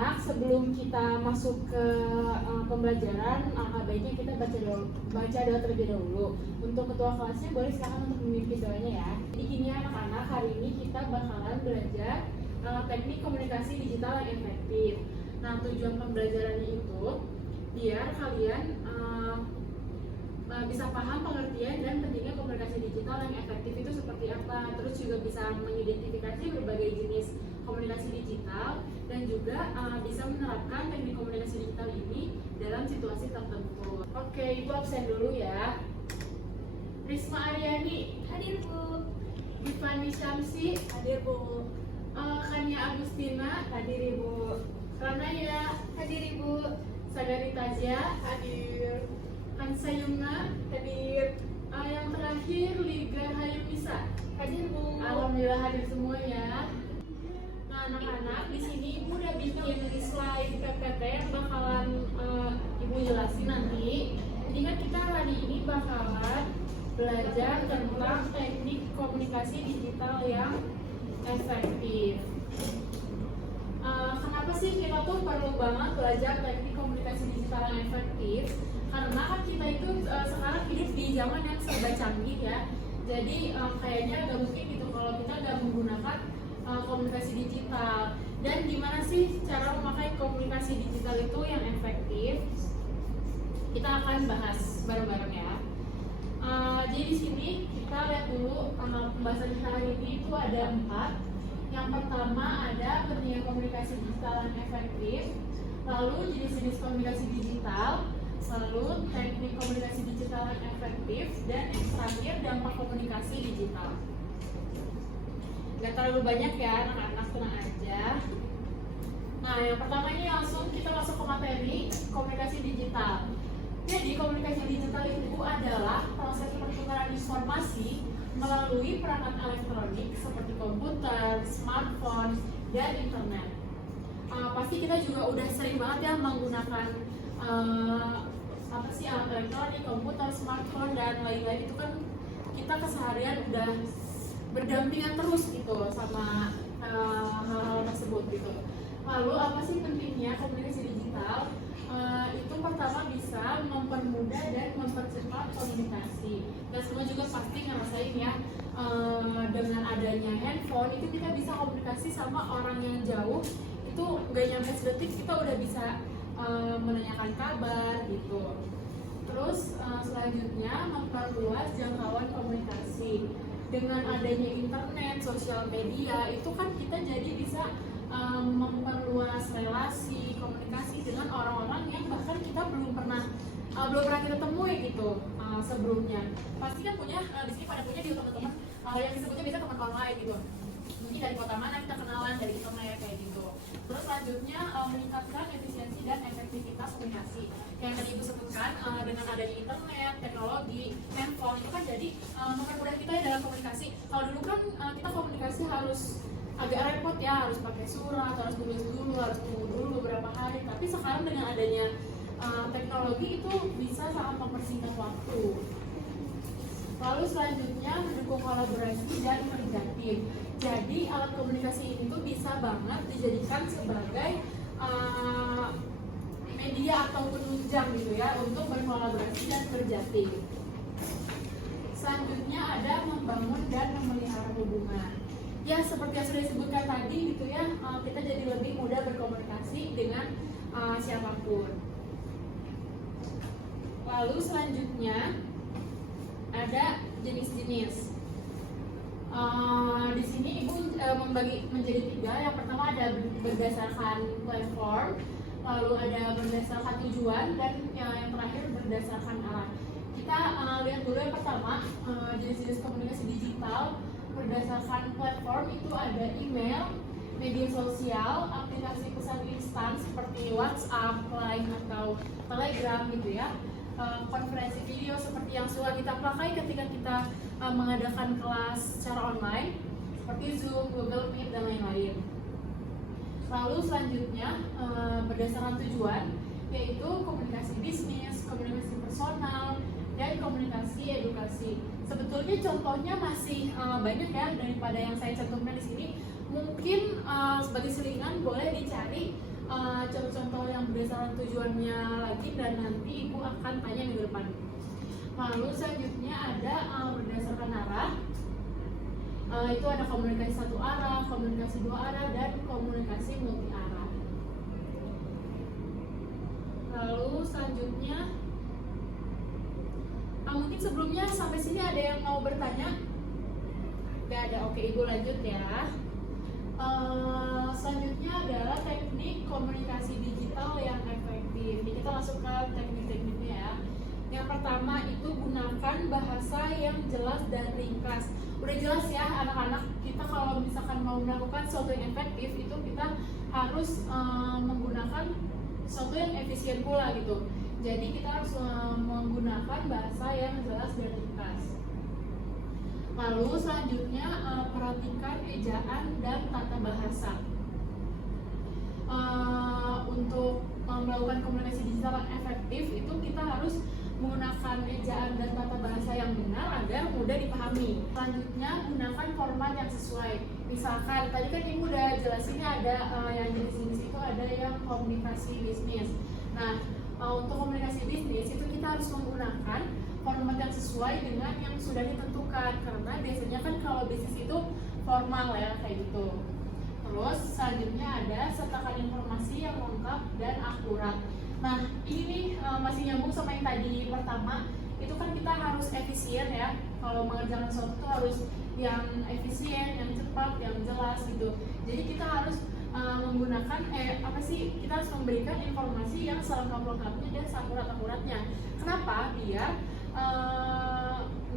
anak-anak, sebelum kita masuk ke pembelajaran, baiknya kita baca doa terlebih dahulu. Untuk ketua kelasnya boleh silakan untuk memimpin doanya ya. Jadi gini anak-anak, hari ini kita bakalan belajar teknik komunikasi digital yang efektif. Nah, tujuan pembelajarannya itu biar kalian bisa paham pengertian dan pentingnya komunikasi digital yang efektif itu seperti apa. Terus juga bisa mengidentifikasi berbagai jenis komunikasi digital dan juga bisa menerapkan teknik komunikasi digital ini dalam situasi tertentu. Oke, Ibu absen dulu ya. Risma Aryani, Hadir Bu. Tiffany Syamsi, Hadir Bu. Kania Agustina, Hadir Ibu. Ranaya, Hadir Ibu. Sadari Tazia, hadir. Hansa Yumna, hadir. Yang terakhir Liga Hayunisa, Hadir Bu. alhamdulillah hadir semua ya. Nah, anak-anak, di sini Ibu udah bikin slide PPT yang bakalan Ibu jelasin nanti. Jadi kan kita hari ini bakalan belajar tentang teknik komunikasi digital yang efektif. Kenapa sih kita tuh perlu banget belajar teknik komunikasi digital yang efektif? Karena kan kita itu sekarang hidup di zaman yang serba canggih ya. Jadi kayaknya gak mungkin gitu kalau kita gak menggunakan komunikasi digital. Dan gimana sih cara memakai komunikasi digital itu yang efektif? Kita akan bahas bareng-bareng ya. Jadi di sini kita lihat dulu pembahasan kita hari ini itu ada 4. Yang pertama ada pentingnya komunikasi digital yang efektif, lalu jenis-jenis komunikasi digital, lalu teknik komunikasi digital yang efektif, dan yang terakhir dampak komunikasi digital. Gak terlalu banyak ya anak-anak, tenang aja. Nah, yang pertama ini langsung kita masuk ke materi komunikasi digital. Jadi komunikasi digital itu adalah proses pertukaran informasi melalui perangkat elektronik seperti komputer, smartphone, dan internet. Pasti kita juga udah sering banget ya menggunakan alat elektronik, komputer, smartphone, dan lain-lain. Itu kan kita keseharian udah berdampingan terus gitu sama hal-hal tersebut gitu. Lalu apa sih pentingnya komunikasi digital? Itu pertama bisa mempermudah dan mempercepat komunikasi. Dan semua juga pasti ngerasain ya, dengan adanya handphone itu kita bisa komunikasi sama orang yang jauh. Itu gak nyampe sedetik kita udah bisa menanyakan kabar gitu. Terus selanjutnya memperluas jangkauan komunikasi. Dengan adanya internet, sosial media itu kan kita jadi bisa memperluas relasi komunikasi dengan orang-orang yang bahkan kita belum pernah kita temui gitu sebelumnya. Pasti kan punya di sini pada punya di teman-teman yang disebutnya bisa teman online gitu. Mungkin dari kota mana kita kenalan, dari internet kayak gitu. Terus selanjutnya meningkatkan efisiensi dan efektivitas komunikasi. Yang tadi Ibu sebutkan dengan adanya internet, teknologi, handphone itu kan jadi mempermudah kita ya dalam komunikasi. Kalau dulu kan kita komunikasi harus agak repot ya, harus pakai surat, harus tulis dulu, harus tunggu dulu beberapa hari. Tapi sekarang dengan adanya teknologi itu bisa sangat mempersingkat waktu. Lalu selanjutnya mendukung kolaborasi dan kerjasama. Jadi alat komunikasi ini tuh bisa banget dijadikan sebagai media atau penunjang gitu ya untuk berkolaborasi dan kerjasama. Selanjutnya ada membangun dan memelihara hubungan. Ya seperti yang sudah disebutkan tadi gitu ya, kita jadi lebih mudah berkomunikasi dengan siapapun. Lalu selanjutnya ada jenis-jenis. Di sini Ibu membagi menjadi 3. Yang pertama ada berdasarkan platform, lalu ada berdasarkan tujuan, dan yang terakhir berdasarkan arah. Kita lihat dulu yang pertama, jenis-jenis komunikasi digital berdasarkan platform itu ada email, media sosial, aplikasi pesan instan seperti WhatsApp, Line, atau Telegram gitu ya. Konferensi video seperti yang sudah kita pakai ketika kita mengadakan kelas secara online seperti Zoom, Google Meet, dan lain-lain. Lalu selanjutnya berdasarkan tujuan yaitu komunikasi bisnis, komunikasi personal, dan komunikasi edukasi. Sebetulnya contohnya masih banyak ya daripada yang saya cantumkan di sini. Mungkin sebagai selingan boleh dicari berdasarkan tujuannya lagi dan nanti ibu akan tanya minggu depan. Lalu selanjutnya ada berdasarkan arah. Itu ada komunikasi satu arah, komunikasi dua arah, dan komunikasi multi arah. Lalu selanjutnya, mungkin sebelumnya sampai sini ada yang mau bertanya? Gak ada, oke ibu lanjut ya. Selanjutnya adalah teknik komunikasi digital yang efektif. Jadi kita masuk ke teknik-tekniknya ya. Yang pertama itu gunakan bahasa yang jelas dan ringkas. Udah jelas ya anak-anak, kita kalau misalkan mau melakukan sesuatu yang efektif itu kita harus menggunakan sesuatu yang efisien pula gitu. Jadi kita harus menggunakan bahasa yang jelas dan ringkas. Lalu selanjutnya perhatikan ejaan dan tata bahasa. Untuk melakukan komunikasi digital yang efektif itu kita harus menggunakan ejaan dan tata bahasa yang benar agar mudah dipahami. Selanjutnya gunakan format yang sesuai. Misalkan tadi kan ibu udah jelasinnya ada yang jenis-jenis itu ada yang komunikasi bisnis. Nah untuk komunikasi bisnis itu kita harus menggunakan format yang sesuai dengan yang sudah ditentukan, karena biasanya kan kalau bisnis itu formal ya kayak gitu. Terus selanjutnya ada sertakan informasi yang lengkap dan akurat. Nah ini nih masih nyambung sama yang tadi pertama, itu kan kita harus efisien ya. Kalau mengerjakan sesuatu itu harus yang efisien, yang cepat, yang jelas gitu. Jadi kita harus menggunakan kita harus memberikan informasi yang selengkap-lengkapnya dan seakurat-akuratnya. Kenapa? Biar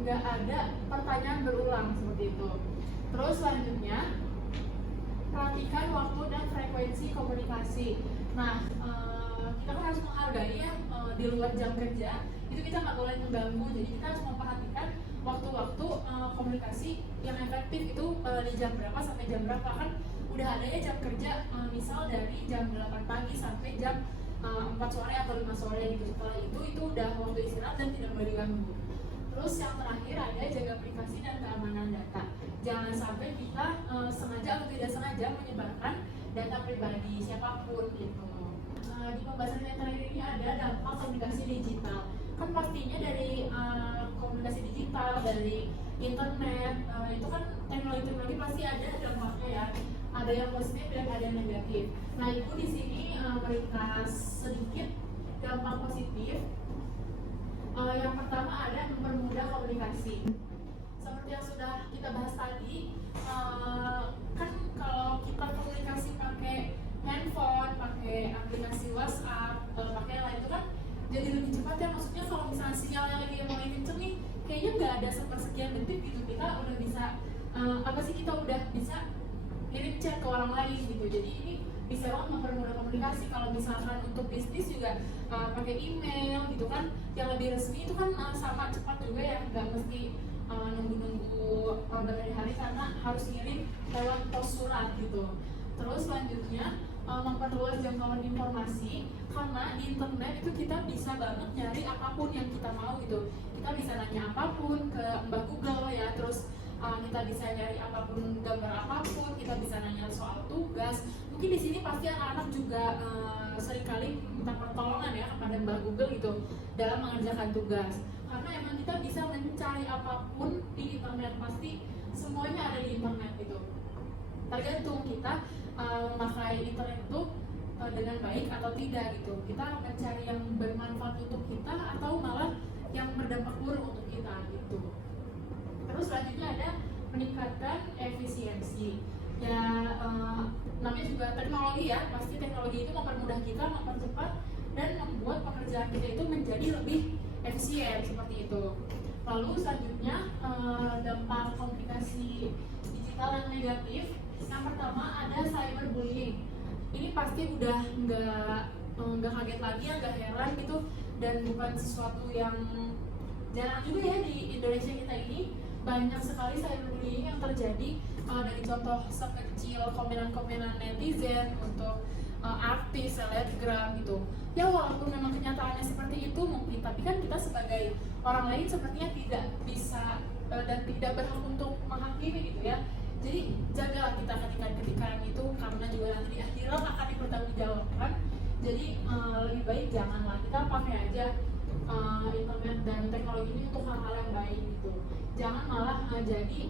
nggak ada pertanyaan berulang seperti itu. Terus selanjutnya perhatikan waktu dan frekuensi komunikasi. Nah kita kan harus menghargai ya di luar jam kerja itu kita nggak boleh mengganggu. Jadi kita harus memperhatikan waktu-waktu komunikasi yang efektif itu di jam berapa sampai jam berapa. Kan udah ada ya jam kerja misal dari jam 8 pagi sampai jam 4 sore atau 5 sore gitu. Setelah itu udah waktu istirahat dan tidak boleh diganggu. Terus yang terakhir ada jaga privasi dan keamanan data. Jangan sampai kita sengaja atau tidak sengaja menyebarkan data pribadi siapapun gitu. Di pembahasan yang terakhir ini ada dampak komunikasi digital. Kan pastinya dari komunikasi digital, dari internet, itu kan teknologi pasti ada dampaknya ya. Ada yang positif dan ada yang negatif. Nah, ibu di sini meringkas sedikit dampak positif. Yang pertama ada mempermudah komunikasi. Seperti yang sudah kita bahas tadi, kan kalau kita komunikasi pakai handphone, pakai aplikasi WhatsApp, pakai lain itu kan jadi lebih cepat ya. Maksudnya kalau misalnya sinyalnya lagi mulai kenceng nih, kayaknya nggak ada sepersekian detik gitu kita udah bisa kita udah bisa kirim chat ke orang lain gitu. Jadi ini bisa banget mempermudah komunikasi. Kalau misalkan untuk bisnis juga pakai email gitu kan, yang lebih resmi itu kan sama cepat juga ya, nggak mesti nunggu berhari-hari karena harus ngirim lewat pos surat gitu. Terus selanjutnya memperluas jangkauan informasi, karena di internet itu kita bisa banget nyari apapun yang kita mau gitu. Kita bisa nanya apapun ke Mbak Google ya, terus kita bisa nyari apapun, gambar apapun, kita bisa nanya soal tugas. Mungkin di sini pasti anak-anak juga seringkali minta pertolongan ya kepada Mbak Google gitu dalam mengerjakan tugas. Karena emang kita bisa mencari apapun di internet, pasti semuanya ada di internet gitu. Tergantung kita memakai internet itu dengan baik atau tidak gitu. Kita mencari yang bermanfaat untuk kita atau malah yang berdampak buruk untuk kita gitu. Terus selanjutnya ada meningkatkan efisiensi. Ya namanya juga teknologi ya, pasti teknologi itu mempermudah kita, mempercepat dan membuat pekerjaan kita itu menjadi lebih efisien seperti itu. Lalu selanjutnya dampak komunikasi digital yang negatif. Yang pertama ada cyberbullying. Ini pasti udah nggak kaget lagi ya, nggak heran gitu, dan bukan sesuatu yang jarang juga ya di Indonesia kita ini. Banyak sekali cyberbullying yang terjadi, dari contoh sekecil komenan-komenan netizen untuk artis, selebgram gitu. Ya walaupun memang kenyataannya seperti itu mungkin, tapi kan kita sebagai orang lain sepertinya tidak bisa dan tidak berhak untuk menghakimi gitu ya. Jadi jagalah kita ketika itu, karena juga nanti di akhirat akan dipertanggungjawabkan. Jadi lebih baik janganlah kita pakai aja internet dan teknologi ini untuk hal-hal yang baik gitu. Jangan malah jadi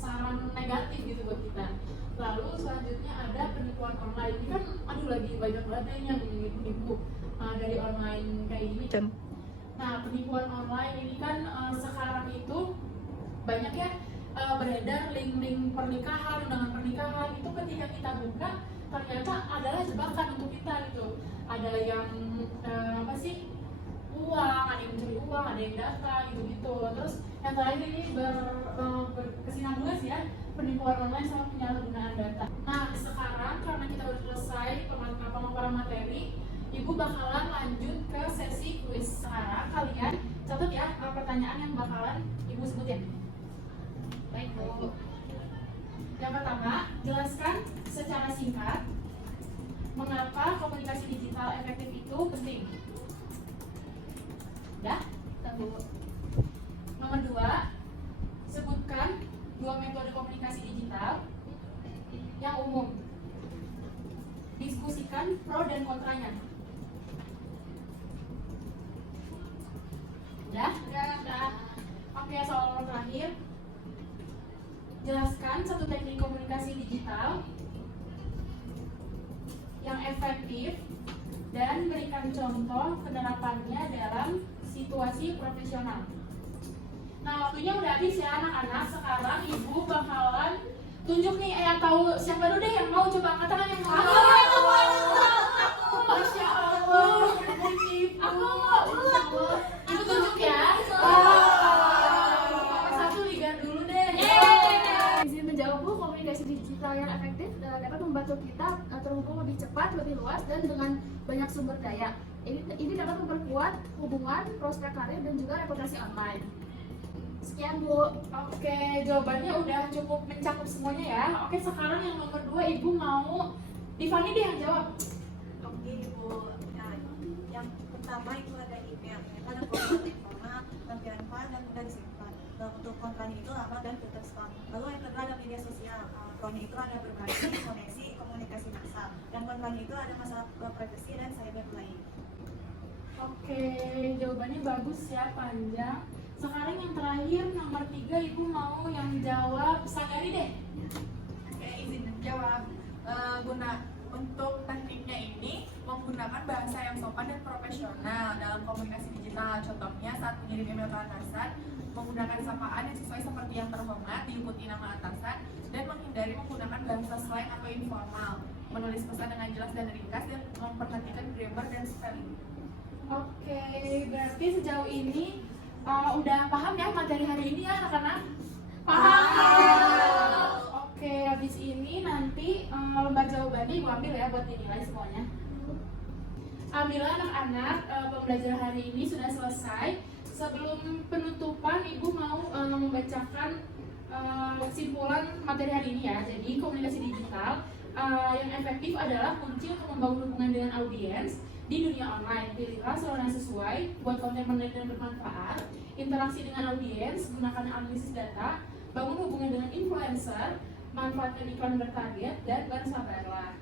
saran negatif gitu buat kita. Lalu selanjutnya ada penipuan online. Ini kan aduh lagi banyak banget yang menipu dari online kayak gini. Nah, penipuan online ini kan sekarang itu banyak ya beredar link-link pernikahan, undangan pernikahan. Itu ketika kita buka ternyata adalah jebakan untuk kita gitu. Ada yang uang, ada yang mencuri uang, ada yang data gitu-gitu. Terus yang terakhir ini berkesinambungan sih ya, penipuan online sama penyalahgunaan data. Nah, sekarang karena kita udah selesai pemaparan materi, Ibu bakalan lanjut ke sesi kuis. Sekarang kalian catat ya pertanyaan yang bakalan Ibu sebutin. Baik, Bu. Yang pertama, jelaskan secara singkat mengapa komunikasi digital efektif itu penting. Ya, Bu. Nomor 2, sebutkan 2 metode komunikasi digital yang umum. Diskusikan pro dan kontranya. Udah? Oke, soal terakhir. Jelaskan satu teknik komunikasi digital yang efektif dan berikan contoh penerapannya dalam situasi profesional. Nah, waktunya udah habis ya anak-anak. Sekarang Ibu bakalan tunjuk nih, atau siapa dulu deh yang mau coba angkat tangan yang mau. Masya Allah, Ibu tunjuk ya. Satu lihat dulu deh. Izin menjawab, Bu. Komunikasi digital yang efektif dapat membantu kita terhubung lebih cepat, lebih luas, dan dengan banyak sumber daya. Ini dapat memperkuat hubungan, prospek karir, dan juga reputasi online. Sekian, Bu. Oke, jawabannya udah cukup mencakup semuanya ya. Oke, sekarang yang nomor 2 Ibu mau Tiffany deh yang jawab. Oke, Ibu. Nah, yang pertama itu ada email. Ada format format, tampilan file dan mudah disimpan. Nah, untuk kontranya itu lama dan filter spam. Lalu yang kedua ada media sosial. Pro-nya itu ada berbagi, koneksi, komunikasi massal. Dan kontranya itu ada masalah privasi dan cyberbullying. Oke, jawabannya bagus ya, panjang. Sekarang yang terakhir nomor 3 Ibu mau yang jawab Sagari deh. Oke, izin menjawab. Untuk tekniknya ini menggunakan bahasa yang sopan dan profesional dalam komunikasi digital. Contohnya saat mengirim email ke atasan, menggunakan sapaan yang sesuai seperti yang terhormat, diikuti nama atasan, dan menghindari menggunakan bahasa slang atau informal. Menulis pesan dengan jelas dan ringkas dan memperhatikan grammar dan spelling. Oke, berarti sejauh ini udah paham ya materi hari ini ya anak-anak? Paham. Oke, habis ini nanti lembar jawabannya Ibu ambil ya buat dinilai semuanya. Alhamdulillah anak-anak, pembelajaran hari ini sudah selesai. Sebelum penutupan, Ibu mau membacakan kesimpulan materi hari ini ya. Jadi komunikasi digital yang efektif adalah kunci untuk membangun hubungan dengan audiens di dunia online. Pilihlah saluran yang sesuai, buat konten menarik dan bermanfaat, interaksi dengan audiens, gunakan analisis data, bangun hubungan dengan influencer, manfaatkan iklan bertarget, dan bersabarlah.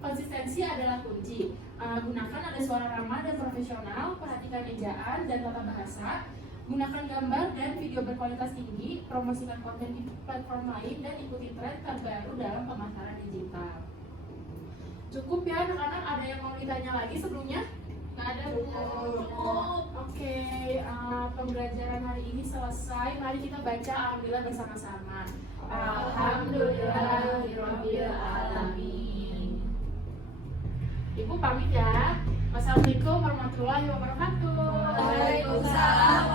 Konsistensi adalah kunci. Gunakan ada suara ramah dan profesional, perhatikan ejaan dan tata bahasa, gunakan gambar dan video berkualitas tinggi, promosikan konten di platform lain, dan ikuti tren terbaru dalam pemasaran digital. Cukup ya anak-anak, ada yang mau ditanya lagi sebelumnya? Nggak ada, Bu. Oke, pembelajaran hari ini selesai. Mari kita baca alhamdulillah bersama-sama. Alhamdulillahirabbil alamin. Ibu pamit ya. Wassalamualaikum warahmatullahi wabarakatuh. Waalaikumsalam